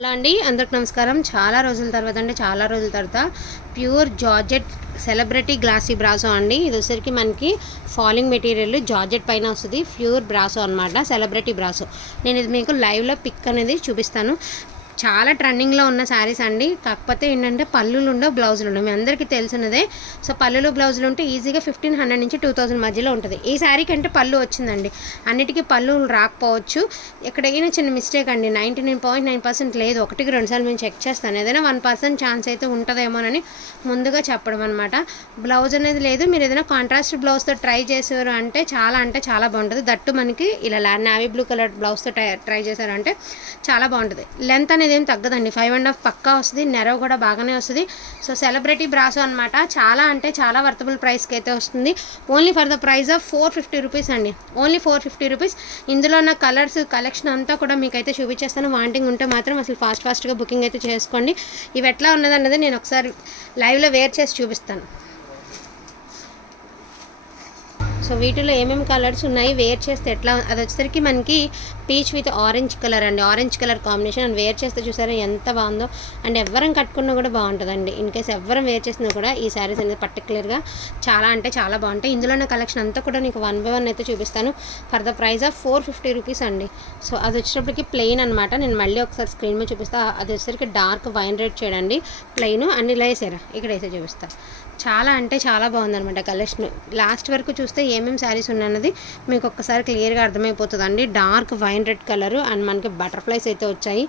Hello అండి అందరికి నమస్కారం. చాలా రోజుల తర్వాత అంటే చాలా రోజుల తర్వాత pure georgette celebrity glossy brasso అండి. ఇది వచ్చరికి మనకి ఫాలింగ్ మెటీరియల్ జార్జెట్ పైన వస్తుంది ప్యూర్ బ్రాసో అనమాట సెలబ్రిటీ బ్రాసో. నేను ఇది మీకు లైవ్లో పిక్ అనేది చూపిస్తాను. చాలా ట్రెండింగ్లో ఉన్న శారీస్ అండి. కాకపోతే ఏంటంటే పళ్ళులు ఉండవు బ్లౌజులు ఉండవు మీ అందరికీ తెలిసినదే సో పళ్ళులు బ్లౌజులు ఉంటే ఈజీగా ఫిఫ్టీన్ హండ్రెడ్ నుంచి టూ థౌజండ్ మధ్యలో ఉంటుంది. ఈ శారీకి అంటే పళ్ళు వచ్చిందండి. అన్నిటికీ పళ్ళు రాకపోవచ్చు. ఎక్కడైనా చిన్న మిస్టేక్ అండి. Ninety nine point nine percent లేదు. ఒకటికి రెండుసార్లు మేము చెక్ చేస్తాను. ఏదైనా వన్ పర్సెంట్ ఛాన్స్ అయితే ఉంటుందేమోనని ముందుగా చెప్పడం అనమాట బ్లౌజ్ అనేది లేదు. మీరు ఏదైనా కాంట్రాస్ట్ బ్లౌజ్తో ట్రై చేసారు అంటే చాలా అంటే చాలా బాగుంటుంది. దట్టు మనకి ఇలా నావీ బ్లూ కలర్ బ్లౌజ్తో ట్రై ట్రై చేశారంటే చాలా బాగుంటుంది. లెంత్ అనేది ఏం తగ్గదండి. ఫైవ్ అండ్ హాఫ్ పక్కా వస్తుంది నెరవ్ కూడా బాగానే వస్తుంది. సో సెలబ్రిటీ బ్రాసో అనమాట చాలా అంటే చాలా వర్తబుల్ ప్రైస్కి అయితే వస్తుంది. Only for the price of four fifty rupees అండి. ఓన్లీ ఫోర్ ఫిఫ్టీ రూపీస్ ఇందులో ఉన్న కలర్స్ కలెక్షన్ అంతా కూడా మీకైతే చూపించేస్తాను. వాంటింగ్ ఉంటే మాత్రం అసలు ఫాస్ట్ ఫాస్ట్గా బుకింగ్ అయితే చేసుకోండి. ఇవి ఎట్లా ఉన్నదన్నది నేను ఒకసారి లైవ్లో వేర్ చేసి చూపిస్తాను. సో వీటిలో ఏమేమి కలర్స్ ఉన్నాయి వేర్ చేస్తే ఎట్లా? అది వచ్చేసరికి మనకి పీచ్ విత్ ఆరెంజ్ కలర్ అండి. Orange colour combination and wear చేస్తే చూసారా ఎంత బాగుందో. అండ్ ఎవరం కట్టుకున్నా కూడా బాగుంటుందండి. ఇన్ కేస్ ఎవరం వేర్ చేసినా కూడా ఈ శారీస్ అనేది పర్టికులర్గా చాలా అంటే చాలా బాగుంటాయి. ఇందులో ఉన్న కలెక్షన్ అంతా కూడా నీకు వన్ బై వన్ అయితే చూపిస్తాను. For the price of four fifty rupees అండి. సో అది వచ్చేటప్పటికి ప్లెయిన్ అనమాట నేను మళ్ళీ ఒకసారి స్క్రీన్ మీద చూపిస్తాను అది వచ్చేసరికి డార్క్ వైన్ రెడ్ చేయడండి. ప్లెయిన్ అండ్ ఇలా వేసారా? ఇక్కడ వేసే చూపిస్తాను చాలా అంటే చాలా బాగుందనమాట కలెక్షన్ లాస్ట్ వరకు చూస్తే ఏమేమి శారీస్ ఉన్నాయన్నది మీకు ఒక్కసారి క్లియర్గా అర్థమైపోతుందండి. Dark wine red colour and మనకి బటర్ఫ్లైస్ అయితే వచ్చాయి.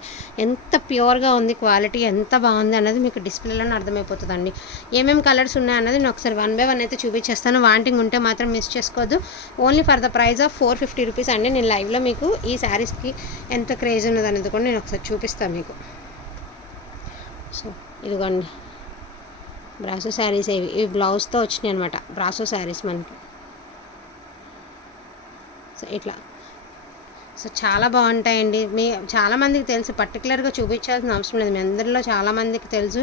ఎంత ప్యూర్గా ఉంది క్వాలిటీ ఎంత బాగుంది అన్నది మీకు డిస్ప్లేలోనే అర్థమైపోతుందండి. ఏమేమి కలర్స్ ఉన్నాయన్నది నేను ఒకసారి వన్ బై వన్ అయితే చూపించేస్తాను. వాంటింగ్ ఉంటే మాత్రం మిస్ చేసుకోవద్దు. Only for the price of four fifty rupees అండి. నేను లైవ్లో మీకు ఈ శారీస్కి ఎంత క్రేజ్ ఉన్నది అనేది కూడా నేను ఒకసారి చూపిస్తాను మీకు. సో ఇదిగోండి. బ్రాసో శారీస్ ఇవి. ఇవి బ్లౌజ్తో వచ్చినాయి అనమాట బ్రాసో శారీస్ మనకి. సో ఇట్లా. సో చాలా బాగుంటాయండి. మీ చాలామందికి తెలుసు. పర్టికులర్గా చూపించాల్సిన అవసరం లేదు. మీ అందరిలో చాలామందికి తెలుసు.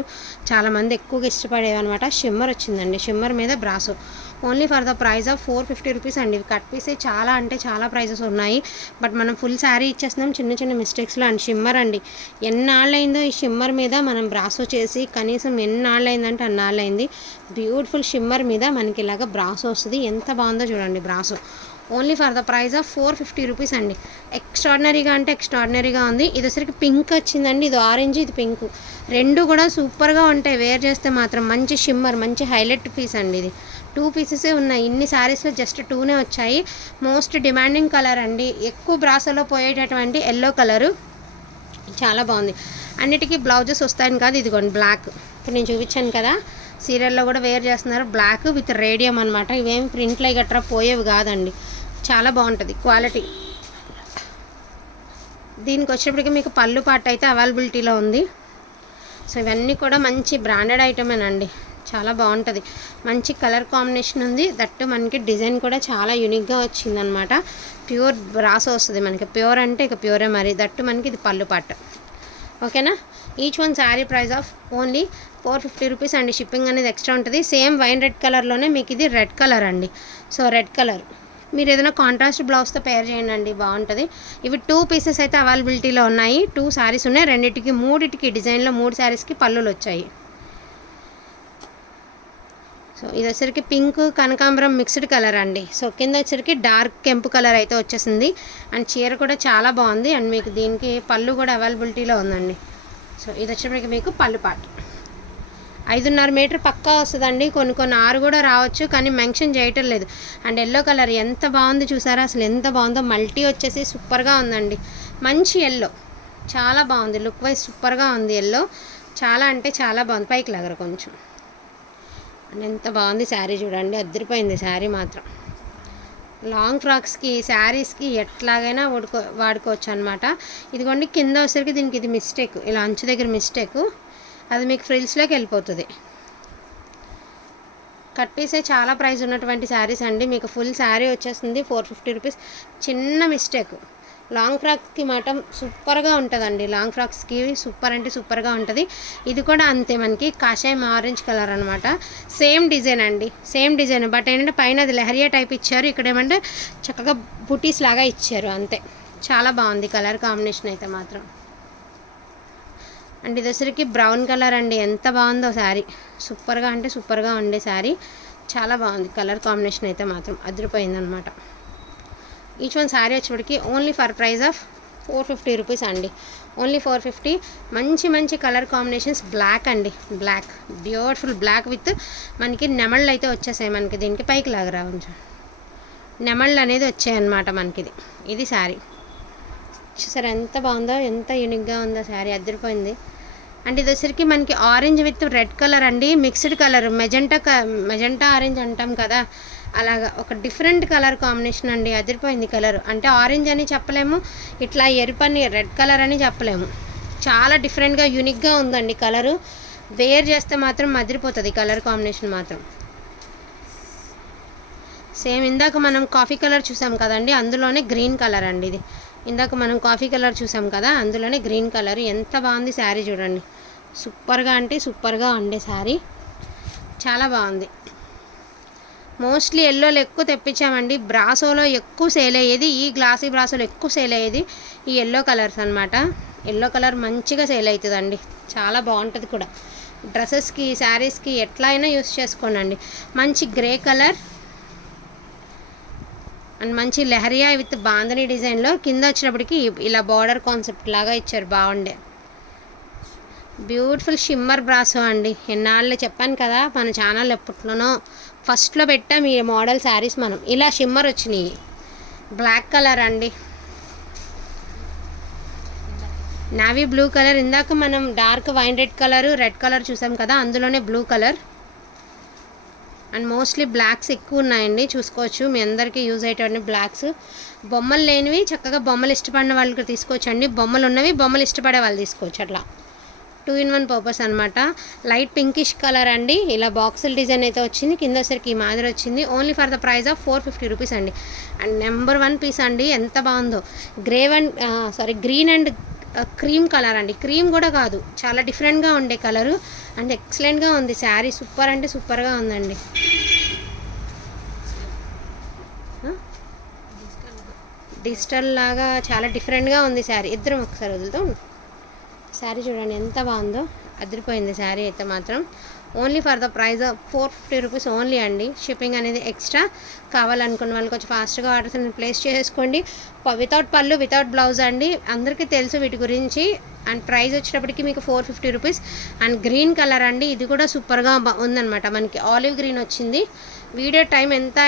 చాలామంది ఎక్కువగా ఇష్టపడేవి అనమాట షిమ్మర్ వచ్చిందండి. షిమ్మర్ మీద brasso. Only for the price of four fifty rupees అండి. ఇవి కట్ పీసే చాలా అంటే చాలా ప్రైజెస్ ఉన్నాయి. బట్ మనం ఫుల్ శారీ ఇచ్చేస్తున్నాం. చిన్న చిన్న మిస్టేక్స్లో అండ్ షిమ్మర్ అండి. ఎన్నాళ్ళైందో ఈ షిమ్మర్ మీద మనం బ్రాసో చేసి కనీసం ఎన్నాళ్ళైందంటే అన్నాళ్ళైంది. బ్యూటిఫుల్ షిమ్మర్ మీద మనకి ఇలాగ బ్రాసో వస్తుంది. ఎంత బాగుందో చూడండి brasso. Only for the price of four fifty rupees అండి. ఎక్స్ట్రాడినరీగా అంటే ఎక్స్ట్రాడినరీగా ఉంది. ఇది వచ్చరికి పింక్ వచ్చిందండి. ఇది ఆరెంజ్ ఇది పింక్. రెండు కూడా సూపర్గా ఉంటాయి. వేర్ చేస్తే మాత్రం మంచి షిమ్మర్ మంచి హైలైట్ పీస్ అండి ఇది. టూ పీసెసే ఉన్నాయి. ఇన్ని శారీస్లో జస్ట్ టూనే వచ్చాయి. మోస్ట్ డిమాండింగ్ కలర్ అండి. ఎక్కువ బ్రాసలో పోయేటటువంటి ఎల్లో కలరు చాలా బాగుంది. అన్నిటికీ బ్లౌజెస్ వస్తాయని కాదు ఇదిగోండి బ్లాక్. ఇప్పుడు నేను చూపించాను కదా సీరియల్లో కూడా వేర్ చేస్తున్నారు. బ్లాక్ విత్ రేడియం అనమాట ఇవేమి ప్రింట్లు గట్రా పోయేవి కాదండి. చాలా బాగుంటుంది. క్వాలిటీ. దీనికి వచ్చేప్పటికి మీకు పళ్ళు పాట అయితే అవైలబిలిటీలో ఉంది. సో ఇవన్నీ కూడా మంచి బ్రాండెడ్ ఐటమేనండి చాలా బాగుంటుంది. మంచి కలర్ కాంబినేషన్ ఉంది. దట్టు మనకి డిజైన్ కూడా చాలా యూనిక్గా వచ్చిందనమాట. ప్యూర్ బ్రాస్ వస్తుంది మనకి. ప్యూర్ అంటే ఇక ప్యూరే మరి. దట్టు మనకి ఇది పళ్ళు పాట. ఓకేనా? Each one sari price of only four fifty rupees అండి. షిప్పింగ్ అనేది ఎక్స్ట్రా ఉంటుంది. సేమ్ వైన్ రెడ్ కలర్లోనే మీకు ఇది రెడ్ కలర్ అండి. So red colour. మీరు ఏదైనా కాంట్రాస్ట్ బ్లౌజ్తో పేర్ చేయండి అండి బాగుంటుంది. ఇవి టూ పీసెస్ అయితే అవైలబిలిటీలో ఉన్నాయి. టూ శారీస్ ఉన్నాయి. రెండింటికి మూడింటికి డిజైన్లో మూడు శారీస్కి పళ్ళులు వచ్చాయి. సో ఇది వచ్చరికి పింక్ కనకాంబరం మిక్స్డ్ కలర్ అండి. సో కింద వచ్చరికి డార్క్ కెంపు కలర్ అయితే వచ్చేసింది. అండ్ చీర కూడా చాలా బాగుంది. అండ్ మీకు దీనికి పళ్ళు కూడా అవైలబిలిటీలో ఉందండి. సో ఇది వచ్చేప్పటికి మీకు పళ్ళు పాటు. ఐదున్నర మీటర్ పక్కా వస్తుందండి. కొన్ని కొన్ని ఆరు కూడా రావచ్చు కానీ మెన్షన్ చేయటం లేదు. అండ్ ఎల్లో కలర్ ఎంత బాగుంది చూసారా? అసలు ఎంత బాగుందో. మల్టీ వచ్చేసి సూపర్గా ఉందండి. మంచి ఎల్లో. చాలా బాగుంది. లుక్ వైజ్ సూపర్గా ఉంది ఎల్లో. చాలా అంటే చాలా బాగుంది. పైకి లగర కొంచెం. అండ్ ఎంత బాగుంది శారీ చూడండి అద్దరిపోయింది శారీ మాత్రం. లాంగ్ ఫ్రాక్స్కి శారీస్కి ఎట్లాగైనా వాడుకో వాడుకోవచ్చు అనమాట ఇదిగోండి కింద వచ్చేసరికి దీనికి ఇది మిస్టేక్ ఇలా అంచు దగ్గర మిస్టేక్ అది మీకు ఫ్రిల్స్లోకి వెళ్ళిపోతుంది. కట్ పీసే చాలా ప్రైస్ ఉన్నటువంటి శారీస్ అండి. మీకు ఫుల్ శారీ వచ్చేస్తుంది ఫోర్ ఫిఫ్టీ రూపీస్ చిన్న మిస్టేక్ లాంగ్ ఫ్రాక్స్కి మాత్రం సూపర్గా ఉంటుందండి. లాంగ్ ఫ్రాక్స్కి సూపర్ అంటే సూపర్గా ఉంటుంది. ఇది కూడా అంతే మనకి కాషాయం ఆరెంజ్ కలర్ అనమాట సేమ్ డిజైన్ అండి. Same design. బట్ ఏంటంటే పైన అది లెహరియా టైప్ ఇచ్చారు. ఇక్కడ ఏమంటే చక్కగా బుటీస్ లాగా ఇచ్చారు. అంతే. చాలా బాగుంది కలర్ కాంబినేషన్ అయితే మాత్రం. అండ్ ఇది వచ్చరికి బ్రౌన్ కలర్ అండి. ఎంత బాగుందో శారీ. సూపర్గా అంటే సూపర్గా ఉండే శారీ. చాలా బాగుంది కలర్ కాంబినేషన్ అయితే మాత్రం. అదిరిపోయింది అనమాట ఈచ్ వన్ శారీ వచ్చేప్పటికి only for price of four fifty rupees అండి ఓన్లీ ఫోర్ ఫిఫ్టీ మంచి మంచి కలర్ కాంబినేషన్స్ బ్లాక్ అండి బ్లాక్ బ్యూటిఫుల్ బ్లాక్ విత్ మనకి నెమళ్ళు అయితే వచ్చేసాయి మనకి దీనికి పైకి లాగా రావచ్చు నెమళ్ళు అనేది వచ్చాయన్నమాట మనకి ఇది ఇది శారీ సరే ఎంత బాగుందో ఎంత యూనిక్గా ఉందో శారీ అద్దరిపోయింది అండ్ ఇది వచ్చరికి మనకి ఆరెంజ్ విత్ రెడ్ కలర్ అండి మిక్స్డ్ కలర్ మెజెంటా క మెజెంటా ఆరెంజ్ అంటాం కదా అలాగా ఒక డిఫరెంట్ కలర్ కాంబినేషన్ అండి అదిరిపోయింది కలర్ అంటే ఆరెంజ్ అని చెప్పలేము ఇట్లా ఎరుపని రెడ్ కలర్ అని చెప్పలేము. చాలా డిఫరెంట్గా యూనిక్గా ఉందండి కలరు వేర్ చేస్తే మాత్రం అదిరిపోతుంది కలర్ కాంబినేషన్ మాత్రం. సేమ్ ఇందాక మనం కాఫీ కలర్ చూసాం కదండి అందులోనే గ్రీన్ కలర్ అండి ఇది. ఇందాక మనం కాఫీ కలర్ చూసాం కదా అందులోనే గ్రీన్ కలర్ ఎంత బాగుంది శారీ చూడండి. సూపర్గా అంటే సూపర్గా ఉండే శారీ. చాలా బాగుంది. మోస్ట్లీ ఎల్లోలో ఎక్కువ తెప్పించామండి. బ్రాసోలో ఎక్కువ సేల్ అయ్యేది ఈ గ్లాసీ బ్రాసోలో ఎక్కువ సేల్ అయ్యేది ఈ ఎల్లో కలర్స్ అనమాట ఎల్లో కలర్ మంచిగా సేల్ అవుతుందండి. చాలా బాగుంటుంది కూడా. డ్రెస్సెస్కి శారీస్కి ఎట్లా అయినా యూస్ చేసుకోనండి. మంచి గ్రే కలర్ అండ్ మంచి లెహరియా విత్ బాందని డిజైన్లో కింద వచ్చినప్పటికి ఇలా బార్డర్ కాన్సెప్ట్ లాగా ఇచ్చారు. బాగుండే. బ్యూటిఫుల్ షిమ్మర్ బ్రాసో అండి. ఎన్నాళ్ళు చెప్పాను కదా మన ఛానల్ ఎప్పట్లోనో ఫస్ట్లో పెట్టాం ఈ మోడల్ శారీస్ మనం. ఇలా షిమ్మర్ వచ్చినాయి. బ్లాక్ కలర్ అండి. Navy blue colour. ఇందాక మనం dark wine red colour red colour చూసాం కదా అందులోనే blue colour. And mostly blacks ఎక్కువ ఉన్నాయండి. చూసుకోవచ్చు. మీ అందరికీ యూజ్ అయ్యేటువంటి బ్లాక్స్. బొమ్మలు లేనివి చక్కగా బొమ్మలు ఇష్టపడిన వాళ్ళకి తీసుకోవచ్చు అండి బొమ్మలు ఉన్నవి బొమ్మలు ఇష్టపడే వాళ్ళు తీసుకోవచ్చు అట్లా. టూ ఇన్ వన్ పర్పస్ అనమాట లైట్ పింకిష్ కలర్ అండి. ఇలా బాక్సుల డిజైన్ అయితే వచ్చింది. కింద సరికి ఈ మాదిరి వచ్చింది. Only for the price of four fifty rupees అండి. అండ్ నెంబర్ వన్ పీస్ అండి. ఎంత బాగుందో. Grave and sorry green and cream colour అండి. క్రీమ్ కూడా కాదు. చాలా డిఫరెంట్గా ఉండే కలరు. అండ్ ఎక్సలెంట్గా ఉంది. శారీ సూపర్ అంటే సూపర్గా ఉందండి. డిజిటల్ లాగా చాలా డిఫరెంట్గా ఉంది శారీ. ఇద్దరం ఒకసారి వదులుతాం. శారీ చూడండి ఎంత బాగుందో. అదిరిపోయింది శారీ అయితే మాత్రం. Only for the price four fifty rupees only అండి. షిప్పింగ్ అనేది ఎక్స్ట్రా కావాలనుకున్న వాళ్ళకి కొంచెం ఫాస్ట్గా ఆర్డర్స్ ప్లేస్ చేసుకోండి. వితౌట్ పళ్ళు వితౌట్ బ్లౌజ్ అండి. అందరికీ తెలుసు వీటి గురించి. అండ్ ప్రైస్ వచ్చేటప్పటికి మీకు four fifty rupees and green colour అండి. ఇది కూడా సూపర్గా ఉందన్నమాట. మనకి ఆలివ్ గ్రీన్ వచ్చింది. వీడియో టైం ఎంత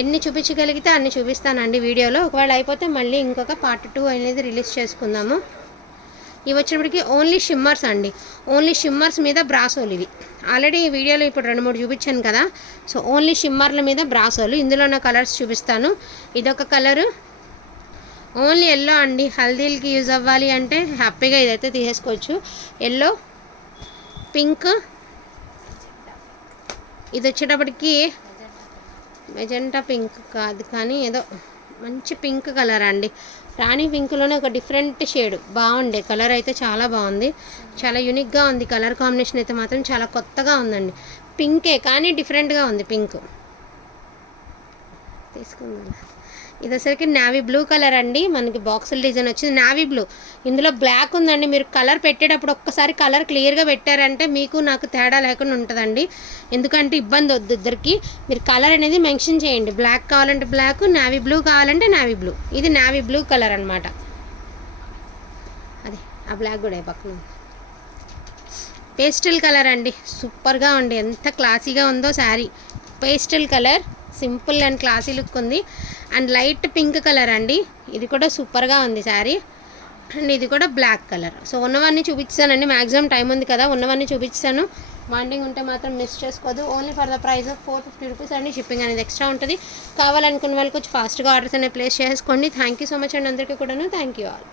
ఎన్ని చూపించగలిగితే అన్ని చూపిస్తానండి వీడియోలో. ఒకవేళ అయిపోతే మళ్ళీ ఇంకొక పార్ట్ టూ అనేది రిలీజ్ చేసుకుందాము. ఇవి వచ్చేటప్పటికి ఓన్లీ షిమ్మర్స్ అండి. ఓన్లీ షిమ్మర్స్ మీద బ్రాసోలు ఇవి. ఆల్రెడీ ఈ వీడియోలో ఇప్పుడు రెండు మూడు చూపించాను కదా. సో ఓన్లీ షిమ్మర్ల మీద బ్రాసోలు ఇందులో ఉన్న కలర్స్ చూపిస్తాను. ఇదొక కలరు ఓన్లీ ఎల్లో అండి. హల్దీలకి యూజ్ అవ్వాలి అంటే హ్యాపీగా ఇదైతే తీసేసుకోవచ్చు. ఎల్లో పింక్ ఇది వచ్చేటప్పటికి మెజెంటా పింక్ కాదు కానీ ఏదో మంచి పింక్ కలర్ అండి. రాణి పింక్లోనే ఒక డిఫరెంట్ షేడ్. బాగుండే. కలర్ అయితే చాలా బాగుంది. చాలా యూనిక్గా ఉంది. కలర్ కాంబినేషన్ అయితే మాత్రం చాలా కొత్తగా ఉందండి. పింకే కానీ డిఫరెంట్గా ఉంది పింక్. తీసుకుందాం. ఇది వచ్చరికి నావీ బ్లూ కలర్ అండి. మనకి బాక్సుల డిజైన్ వచ్చింది. Navy blue. ఇందులో బ్లాక్ ఉందండి. మీరు కలర్ పెట్టేటప్పుడు ఒక్కసారి కలర్ క్లియర్గా పెట్టారంటే మీకు నాకు తేడా లేకుండా ఉంటుందండి. ఎందుకంటే ఇబ్బంది వద్దు ఇద్దరికి. మీరు కలర్ అనేది మెన్షన్ చేయండి. బ్లాక్ కావాలంటే బ్లాక్ నావీ బ్లూ కావాలంటే నావీ బ్లూ. ఇది నావీ బ్లూ కలర్ అనమాట అదే ఆ బ్లాక్ కూడా పక్కన పేస్టల్ కలర్ అండి. సూపర్గా ఉంది. ఎంత క్లాసీగా ఉందో sari. Pastel colour. Simple and classy look ఉంది. అండ్ లైట్ పింక్ కలర్ అండి. ఇది కూడా సూపర్గా ఉంది శారీ. అండ్ ఇది కూడా బ్లాక్ కలర్. సో ఉన్నవన్నీ చూపిస్తానండి. మ్యాక్సిమం టైం ఉంది కదా ఉన్నవన్నీ చూపిస్తాను. వాండింగ్ ఉంటే మాత్రం మిస్ చేసుకోదు. Only for the price of four fifty rupees అండి. షిప్పింగ్ అనేది ఎక్స్ట్రా ఉంటుంది. కావాలనుకున్న వాళ్ళకి కొంచెం ఫాస్ట్గా ఆర్డర్స్ అనేవి ప్లేస్ చేసుకోండి. థ్యాంక్ యూ సో మచ్ అండి అందరికీ కూడాను. Thank you all